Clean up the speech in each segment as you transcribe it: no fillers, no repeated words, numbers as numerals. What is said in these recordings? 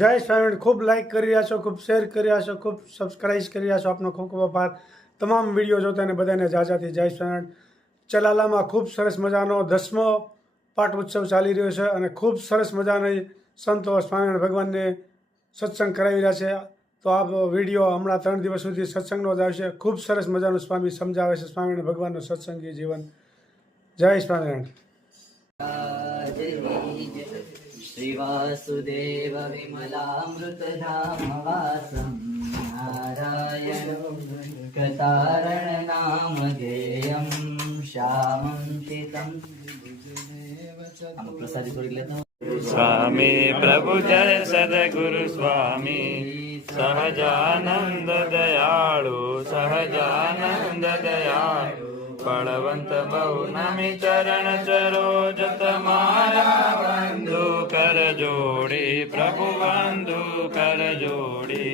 જય સ્વામિનારાયણ। ખૂબ લાઇક કરી રહ્યા છો, ખૂબ શેર કરી રહ્યા છો, ખૂબ સબસ્ક્રાઇબ કરી રહ્યા છો। આપનો ખૂબ ખૂબ આભાર। તમામ વિડીયો જોતાને બધાને જાજાથી જય સ્વામિનારાયણ। ચલાલામાં ખૂબ સરસ મજાનો 10મો પાઠ ઉત્સવ ચાલી રહ્યો છે અને ખૂબ સરસ મજાની સંતો સ્વામિનારાયણ ભગવાનને સત્સંગ કરાવી રહ્યા છે। તો આ વિડીયો હમણાં 3 દિવસ સુધી સત્સંગનો જ આવશે। ખૂબ સરસ મજાનું સ્વામી સમજાવે છે સ્વામિનારાયણ ભગવાનનું સત્સંગી જીવન। જય સ્વામિનારાયણ। श्रीवासुदेव विमलामृतधामवासं नारायणं कतारणनामधेयं श्यामं शीतं प्रसादी थोड़ी लेता हूँ। स्वामी प्रभु जय सदगुरु स्वामी सहजानंद दयाळु सहजानंद दयाळु बलवंत बहु नमी चरण सरोज तमारा बंधु कर जोड़ी प्रभु बंधु कर जोड़ी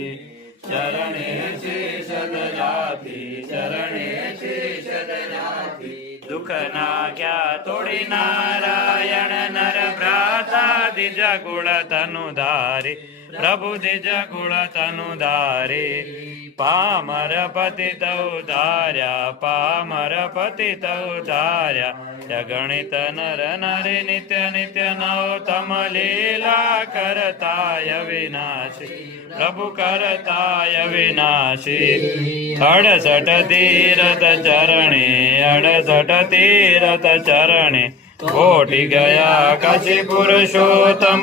चरणे शीश दयाती चरणे शीश दयाती दुख ना क्या तोड़ी नारायण नर भ्राता दिज गुण तनुधारी प्रभु दिज गुण तनुधारी पामर पतित उधार्या पामर पतित उधार्या गणित नर नरि नित्य नित्य नवतम लीला करताय विनाशी प्रभु करताय विनाशी 68 तीरथ चरणे 68 तीरथ चरणे कोटि गया काशी पुरुषोत्तम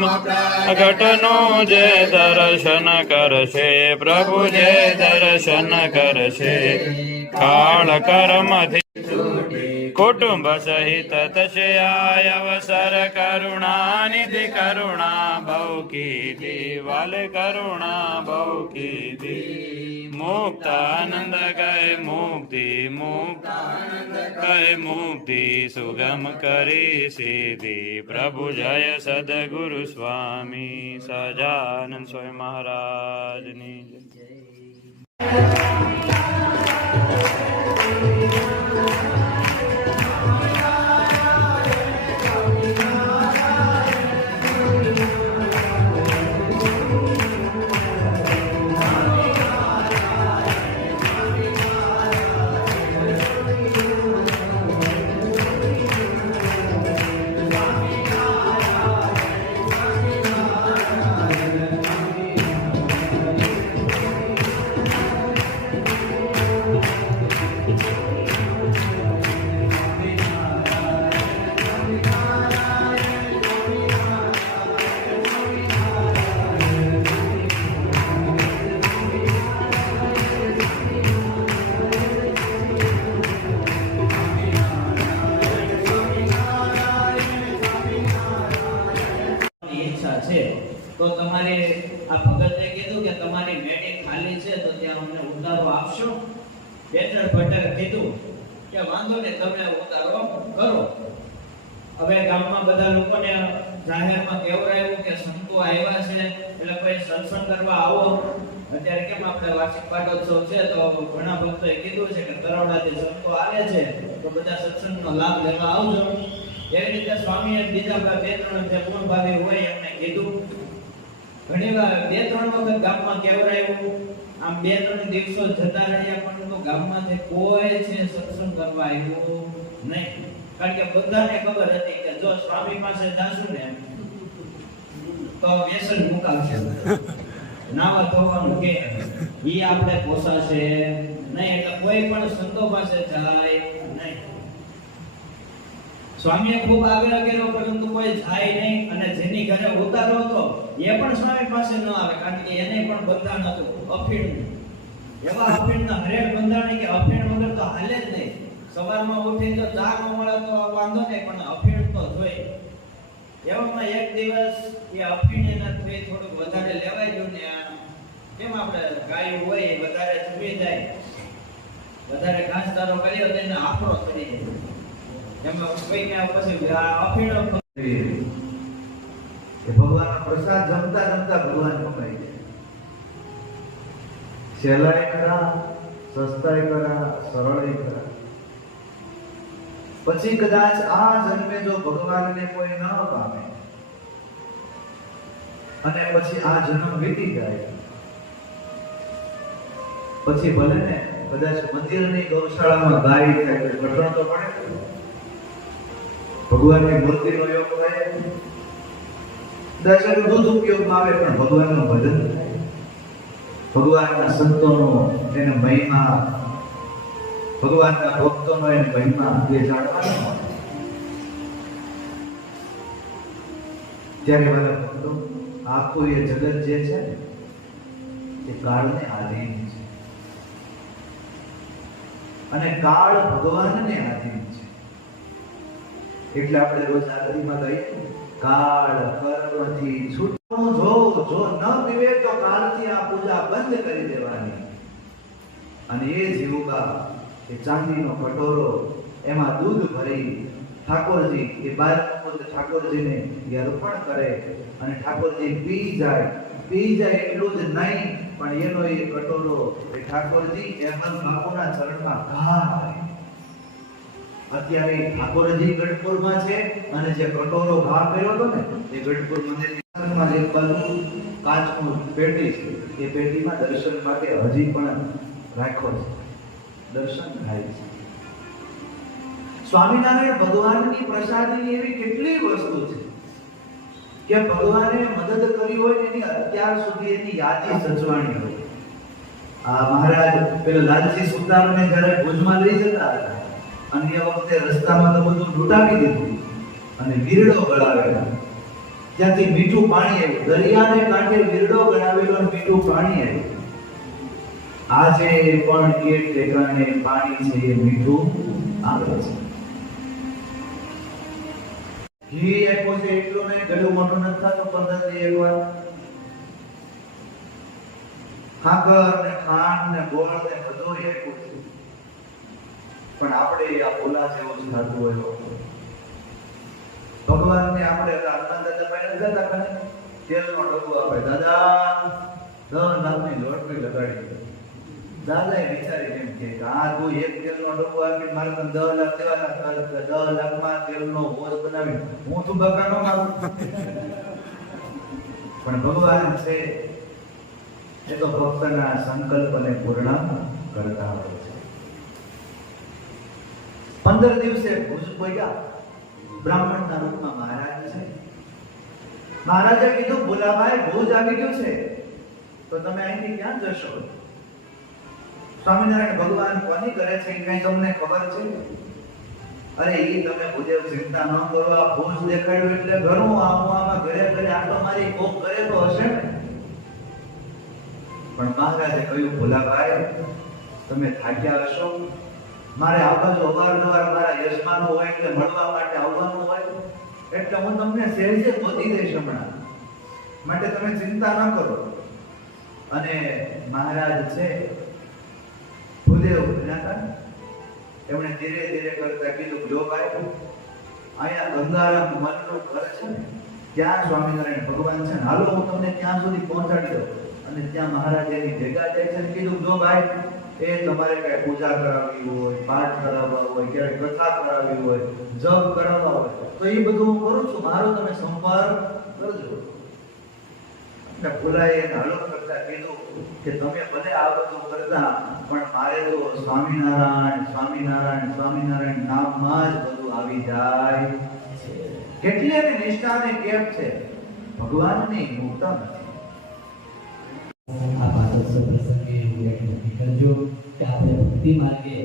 घटनो जे दर्शन करशे प्रभु जे दर्शन करशे काल कर्म कुटुंब सहित तसे आय अवसर करुणा निधि करुणा बहुकी वाल करुणा बहुकी मुक्तानंद गए मुक्ति मुक्तानंद गए मुक्ति सुगम करी सीधी प्रभु जय सदगुरु स्वामी सजानंद स्वामी महाराज नी તો તમારે આ ભગતે કીધું કે તમારી મેડી ખાલી છે તો ત્યાં અમને ઉતારો આપશો। બેટર ભટ્ટે કીધું કે વાંધો ને તમે ઉતારો કરો। હવે ગામમાં બધા લોકોને જાહેરમાં કહેવરાયું કે સંતો આવ્યા છે એટલે કોઈ સત્સંગ કરવા આવો। અત્યારે કેમ આપણે વાર્ષિક પાટોત્સવ છે તો ઘણા ભક્તોએ કીધું છે કે તરવડાથી સંતો આવે છે તો બધા સત્સંગનો લાભ લેવા આવજો। એવી રીતે સ્વામીએ બીજા 2-3 જે પૂર્ણભાવી હોય એમને કીધું। ઘણી વાર 2-3 વખત ગામમાં કહેવરાયું આમ 2-3 દિવસો જતા રહ્યા પણ તો ગામમાંથી કોઈ છે સત્સંગ કરવા આવ્યું નહીં। કારણ કે બધાને ખબર હતી કે જો સ્વામી પાસે જાશું ને તો વ્યસન મુકાવશે નાવા ધોવાનું કે ઈ આપણે પોસાશે નહીં એટલે કોઈ પણ સંતો પાસે જાય નહીં। સ્વામીએ ખૂબ આગ્રહ કર્યો પરંતુ કોઈ જાય નહીં અને જેની ઘરે ઉતારો હતો એ પણ સ્વામી પાસે ન આવે કારણ કે એને પણ બંધાણ હતું અફીણનું। એવા અફીણના હરેક બંધાણી કે અફીણ વગર તો હાલે જ નહીં। સવારમાં ઉઠી તો ચા ન મળે તો વાંધો નહીં પણ અફીણ તો જોઈએ। એવામાં એક દિવસ એ અફીણ એના થોડુંક વધારે લેવાઈ ગયું ને કેમ આપણે ગાયું હોય વધારે ચૂવી જાય વધારે ઘાસચારો કર્યો તો એને આફરો ચડી જાય એમાં કોઈ કે પછી અફીણો ભગવાનનો પ્રસાદ જમતા જમતા ભગવાન પકડાઈ જાય। સહેલાઈ કરા સસ્તાઈ કરા સરળાઈ કરા પછી કદાચ આ જન્મે જો ભગવાનને કોઈ ન પામે અને પછી આ જન્મ વીતી જાય, પછી ભલે ને કદાચ મંદિરની ગૌશાળામાં ગાય થાય તો ઘટણ તો પડે, ભગવાનની મૂર્તિનો યોગ થાય, કદાચ દૂધ ઉપયોગમાં આવે પણ ભગવાનનું ભજન થાય, ભગવાનના સંતોનો એને મહિમા, ભગવાનના ભક્તોનો એને મહિમા એ જાણવાનો. ત્યારે મારા ભક્તો, આખું એ જગત જે છે એ કાળને આધીન છે અને કાળ ભગવાનને આધીન છે. એટલે આપણે રોજ આરતીમાં કહીએ, કાળ કર્મથી છૂટવું જો ન પીવે તો કાળથી આ પૂજા બંધ કરી દેવાની. અને એ જીવકા એ ચાંદીનો કટોરો, એમાં દૂધ ભરી ઠાકોરજી એ બાર ઠાકોરજીને અર્પણ કરે અને ઠાકોરજી પી જાય એટલું જ નહીં પણ એનો એ કટોરો એ ઠાકોરજી અહેમદ બાપુના ચરણમાં ઘા. અત્યારે ઠાકોરજી ગઢપુરમાં છે અને જે કટોરો ઘા કર્યો હતો ને એ ગઢપુર મંદિરમાં એક બાજુ કાચનું પેટી છે, એ પેટીમાં દર્શન માટે હજી પણ રાખ્યો છે, દર્શન થાય છે. સ્વામિનારાયણ ભગવાનની પ્રસાદની એવી કેટલી વસ્તુ છે કે ભગવાને મદદ કરી હોય એની અત્યાર સુધી એની યાદી સચવાણી હોય. આ મહારાજ પેલા લાલજી સુતારને જ્યારે ભુજમાં લઈ જતા હતા અને એ વખતે રસ્તામાં તો બધું લૂંટાવી દીધું અને વીરડો ગળાવેલા, ત્યાંથી મીઠું પાણી આવ્યું, દરિયાને કાંઠે વીરડો ગળાવેલો અને મીઠું પાણી આવ્યું. આજે પણ એ ટેકાને પાણી છે એ મીઠું આવે છે. ઘી આપ્યો છે એટલું નહીં, ગળું મોટું નથી થતું 15 દી એકવાર. ખાકર ને ખાંડ ને ગોળ ને બધું આપ્યું છે, પણ આપણે આ બોલા જેવું જ થતું હોય. ભગવાનને આપણે હનુમાન દાદા પાસે જતા કરે, તેલનો ડબ્બો આપે, દાદા 10 લાખની લોટરી લગાડી. દાદાએ વિચારી એમ કે આ તું એક તેલનો ડબ્બો આપી મારે તને 10 લાખ દેવાના, 10 લાખમાં તેલનો હોજ બનાવી હું તું બકાનો મારું. પણ ભગવાન છે એ તો ભક્તના સંકલ્પને પૂર્ણ કરતા હોય છે. 15 દિવસે ભુજ પહોંચ્યા, બ્રાહ્મણના રૂપમાં મહારાજ છે. મહારાજે કીધું, ભોલાભાઈ ભુજ આવી ગયું છે તો તમે અહીંથી ક્યાં જશો? સ્વામિનારાયણ ભગવાન કોની કરે છે કઈ તમને ખબર છે? અરે એ તમે ભુદેવ ચિંતા ન કરો, આ ભુજ દેખાડ્યું એટલે ઘણું આમાં ઘરે આટલો મારી કોક કરે તો હશે ને. પણ મહારાજે કહ્યું, ભોલાભાઈ તમે થાક્યા હશો, મારે આ બાજુ અવારનવાર મારા યજમાનો હોય એટલે મળવા માટે આવવાનું હોય, એટલે હું તમને સહેજે ગોતી દઈશ હમણાં, માટે તમે ચિંતા ન કરો. અને મહારાજ છે ભૂદેવ જ્ઞાતા, એમણે ધીરે ધીરે કરતા કીધું, જો ભાઈ અહીંયા ગંગારામ મનનું ઘર છે ને ત્યાં સ્વામિનારાયણ ભગવાન છે ને, હાલો હું તમને ત્યાં સુધી પહોંચાડી દઉં. અને ત્યાં મહારાજ એની ભેગા જાય છે, કીધું, જો ભાઈ એ તમારે કઈ પૂજા કરાવવી હોય, પાઠ કરાવવા હોય, ક્યારેક કથા કરાવવી હોય, જપ કરાવવા હોય તો એ બધું હું કરું છું, મારો તમે સંપર્ક કરજો. એટલે ભોલાએ એને હળો કરતા કીધું કે તમે ભલે આ બધું કરતા પણ મારે તો સ્વામિનારાયણ સ્વામિનારાયણ સ્વામિનારાયણ નામમાં જ બધું આવી જાય છે. કેટલી એની નિષ્ઠાને કેમ છે, ભગવાનની મુક્તા નથી. આ પાછળ પ્રસંગે નક્કી કરજો કે આપણે ભક્તિ માર્ગે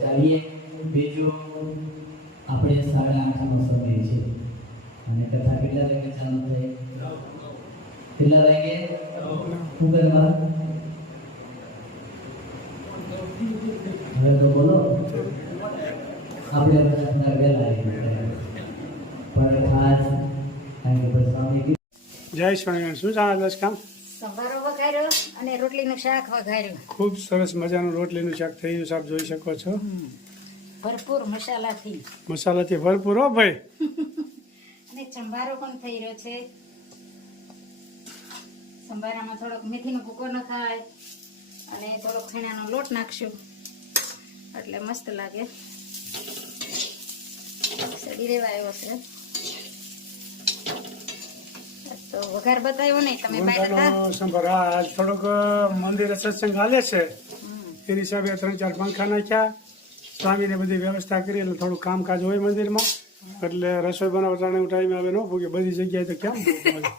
ચાલીએ. બીજું આપણે 8:30 નો સમય છે અને કથા કેટલા વાગે ચાલુ થાય? કેટલા વાગે? શું કરવા? હવે તો બોલો, આપણે બધા વહેલા પણ ખાસ કારણ કે સ્વામી જય સ્વામિનારાયણ. શું ચાલે દસકામ? સંભારો વઘાર્યો અને રોટલીનું શાક વઘાર્યું. ખૂબ સરસ મજાનું રોટલીનું શાક થઈ ગયું, આપ જોઈ શકો છો. ભરપૂર મસાલાથી મસાલાથી ભરપૂર હો ભાઈ. અને સંભારો પણ થઈ રહ્યો છે. સંભારામાં થોડોક મેથીનો ભૂકો નખાય અને થોડોક ખીણાનો લોટ નાખશું એટલે મસ્ત લાગે. સડી રેવા આવ્યો છે. તો વઘાર બતાવ્યો નહીં તમે બહાર હતા. ગુંદાનો સંભાર હા આજ થોડોક મંદિરે સત્સંગ હાલે છે એની હિસાબે 3-4 પંખા નાખ્યા સ્વામીને બધી વ્યવસ્થા કરી એટલે થોડું કામકાજ હોય મંદિરમાં એટલે રસોઈ બનાવવાનો ટાઈમ આવે ન ભૂગે બધી જગ્યાએ તો કેમ ભૂખ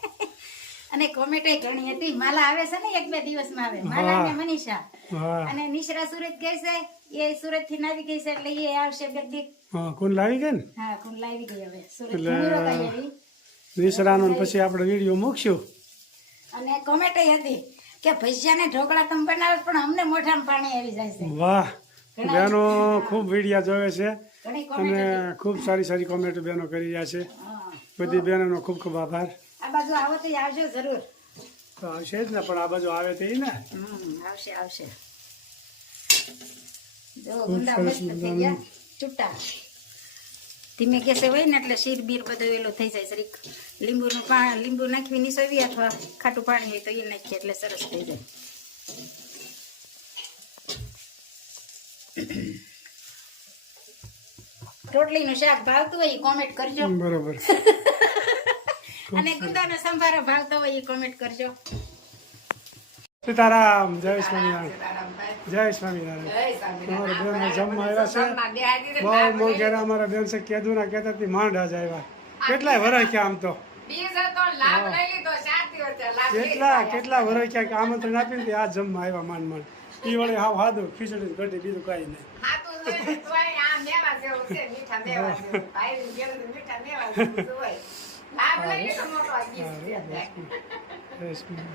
અને કોમેન્ટ ઘણી હતી. માલા આવે છે ને 1-2 દિવસમાં આવે. માલા અને મનીષા હા અને નિશરા સુરત ગઈ છે. એ સુરત થી નાવી ગઈ છે એટલે એ આવશે બે દી. હા કોણ લાવી ગઈ ને હા કોણ લાવી ગઈ હવે સુરત એટલે થી રોકાઈ આવી. નિસરાનો ને પછી આપણે વિડીયો મૂકશું અને કોમેન્ટ હતી કે ભજીયા ને ઢોકળા તમે બનાવો પણ અમને મોઢામાં પાણી આવી જાય છે. વાહ બહેનો ખૂબ વિડીયા જોવે છે ઘણી કોમેન્ટ અને ખૂબ સારી સારી કોમેન્ટ બહેનો કરી રહ્યા છે હા. બધી બહેનોનો ખૂબ ખૂબ આભાર આ બાજુ આવો તો આવજો જરૂર. તો આવશે જ ને પણ આ બાજુ આવે તો ઈ ને આવશે આવશે. જો ખૂબ ગુંદા સરસ મસ્ત થઈ મજાનું. ગયા છૂટા. ધીમે ગેસે હોય ને એટલે શીર બીર બધું એલો થઈ જાય. જરીક લીંબુ નાખવી નીસોવી અથવા ખાટું પાણી હોય તો એ નાખીએ એટલે સરસ થઈ જાય. રોટલીનું શાક ભાવતું હોય કોમેન્ટ કરજો બરોબર અને ગુંદાનો સંભારો ભાવતો હોય કોમેન્ટ કરજો. સીતારામ જય સ્વામિનારાયણ જય સ્વામિનારાયણ અમારા બેન જમવા આવ્યા છે બહુ મોંઘેરા અમારા બેન છે કેદુના કહેતા હતી માંડ આજ આવ્યા કેટલાય વરસ થયા આમ તો કેટલા વરસ થયા કે આમંત્રણ આપીને આ જમવા આવ્યા માંડ માંડ ઈ વળે હાવ હાદું ખીચડી કઢી બીજું કાંઈ નહીં લાભ લઈ તો મોટો આ ગીત છે. Yes, ma'am.